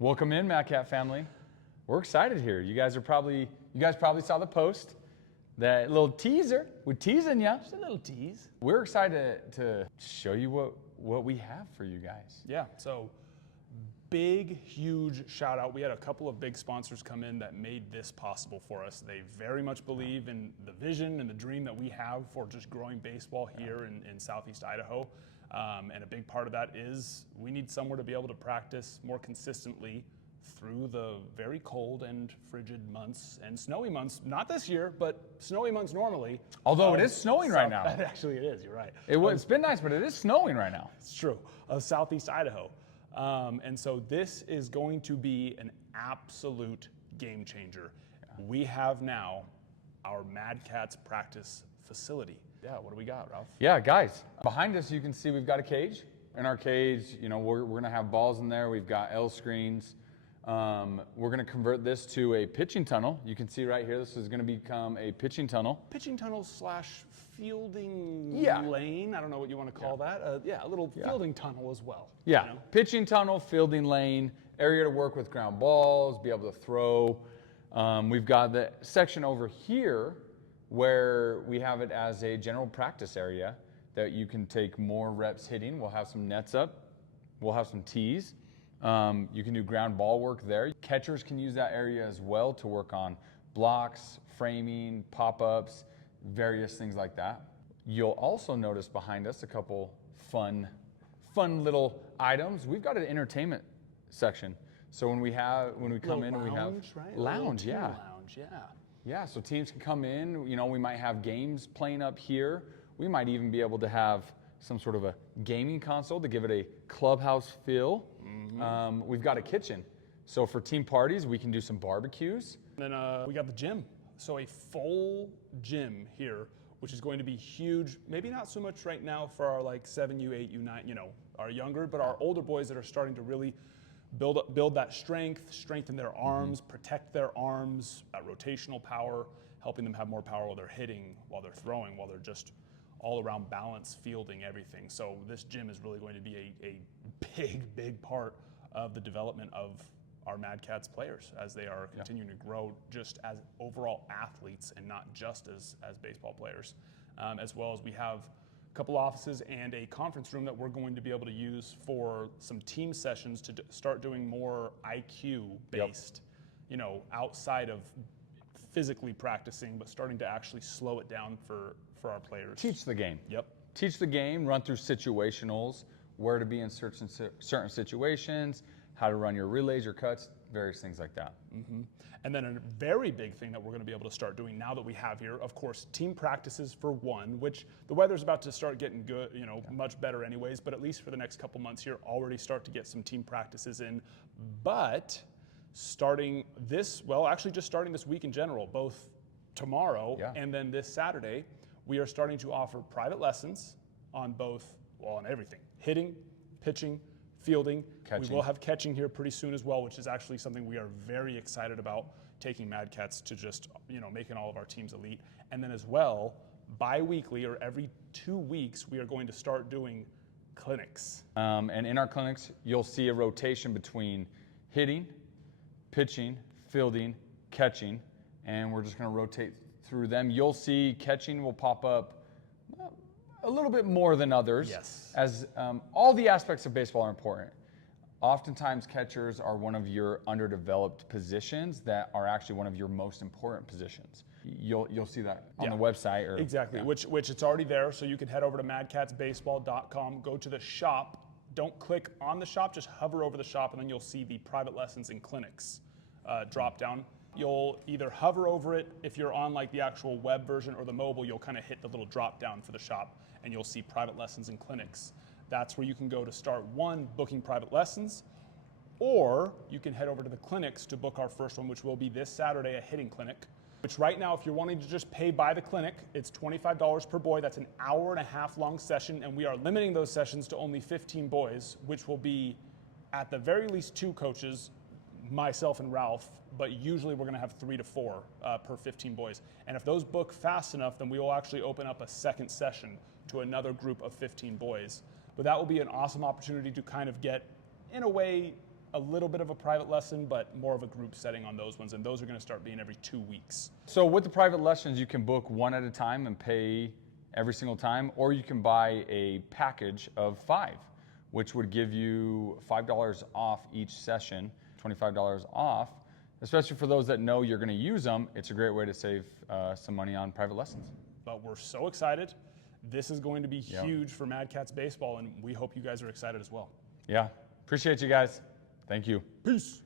Welcome in, Madcat family. We're excited here. You guys probably saw the post, that little teaser. We're teasing you. Just a little tease. We're excited to show you what we have for you guys. Yeah, so big, huge shout out. We had a couple of big sponsors come in that made this possible for us. They very much believe in the vision and the dream that we have for just growing baseball here in Southeast Idaho. And a big part of that is we need somewhere to be able to practice more consistently through the very cold and frigid months and snowy months. Not this year, but snowy months normally. Although it is snowing right now. Actually, it is. You're right. It's been nice, but it is snowing right now. It's true. Of Southeast Idaho. And so this is going to be an absolute game changer. Yeah. We have now our Madcats practice facility. Yeah, what do we got, Ralph? Yeah, guys, behind us you can see we've got a cage. In our cage, we're going to have balls in there. We've got L screens. We're going to convert this to a pitching tunnel. You can see right here, this is going to become a pitching tunnel. Pitching tunnel / fielding lane. I don't know what you want to call that. A little fielding tunnel as well. Yeah, pitching tunnel, fielding lane, area to work with ground balls, be able to throw. We've got the section over here where we have it as a general practice area that you can take more reps hitting. We'll have some nets up. We'll have some tees. You can do ground ball work there. Catchers can use that area as well to work on blocks, framing, pop-ups, various things like that. You'll also notice behind us a couple fun little items. We've got an entertainment section. So when we come in and we have lounge, yeah. Yeah, so teams can come in, we might have games playing up here. We might even be able to have some sort of a gaming console to give it a clubhouse feel. Mm-hmm. We've got a kitchen. So for team parties, we can do some barbecues. And then we got the gym. So a full gym here, which is going to be huge. Maybe not so much right now for our 7U, 8U, 9, our younger, but our older boys that are starting to really build that strengthen their arms, protect their arms, that rotational power, helping them have more power while they're hitting, while they're throwing, while they're just all around balance, fielding, everything. So this gym is really going to be a big part of the development of our Madcats players as they are continuing to grow just as overall athletes and not just as baseball players. As well as we have a couple offices and a conference room that we're going to be able to use for some team sessions to start doing more IQ based, outside of physically practicing, but starting to actually slow it down for our players. Teach the game. Yep. Teach the game, run through situationals, where to be in certain situations, how to run your relays, your cuts, various things like that. Mm-hmm. And then a very big thing that we're going to be able to start doing now that we have here, of course, team practices for one, which the weather's about to start getting good, much better anyways, but at least for the next couple months here, already start to get some team practices in. But starting this week in general, both tomorrow and then this Saturday, we are starting to offer private lessons on on everything, hitting, pitching, fielding. Catching. We will have catching here pretty soon as well, which is actually something we are very excited about, taking Madcats to just, making all of our teams elite. And then as well, bi-weekly or every 2 weeks, we are going to start doing clinics. And in our clinics, you'll see a rotation between hitting, pitching, fielding, catching, and we're just going to rotate through them. You'll see catching will pop up a little bit more than others. Yes. As all the aspects of baseball are important. Oftentimes catchers are one of your underdeveloped positions that are actually one of your most important positions. You'll see that on the website. Exactly, which it's already there, so you can head over to madcatsbaseball.com, go to the shop. Don't click on the shop, just hover over the shop, and then you'll see the private lessons and clinics drop down. You'll either hover over it if you're on the actual web version, or the mobile, you'll kind of hit the little drop down for the shop and you'll see private lessons and clinics. That's where you can go to start booking private lessons, or you can head over to the clinics to book our first one, which will be this Saturday, a hitting clinic, which right now, if you're wanting to just pay by the clinic, it's $25 per boy. That's an hour-and-a-half long session, and we are limiting those sessions to only 15 boys, which will be at the very least 2 coaches, myself and Ralph, but usually we're going to have 3 to 4 per 15 boys. And if those book fast enough, then we will actually open up a second session to another group of 15 boys. But that will be an awesome opportunity to kind of get, in a way, a little bit of a private lesson, but more of a group setting on those ones. And those are going to start being every 2 weeks. So with the private lessons, you can book one at a time and pay every single time, or you can buy a package of 5, which would give you $5 off each session, $25 off. Especially for those that know you're going to use them, it's a great way to save some money on private lessons. But we're so excited. This is going to be huge for Madcats baseball, and we hope you guys are excited as well. Yeah. Appreciate you guys. Thank you. Peace.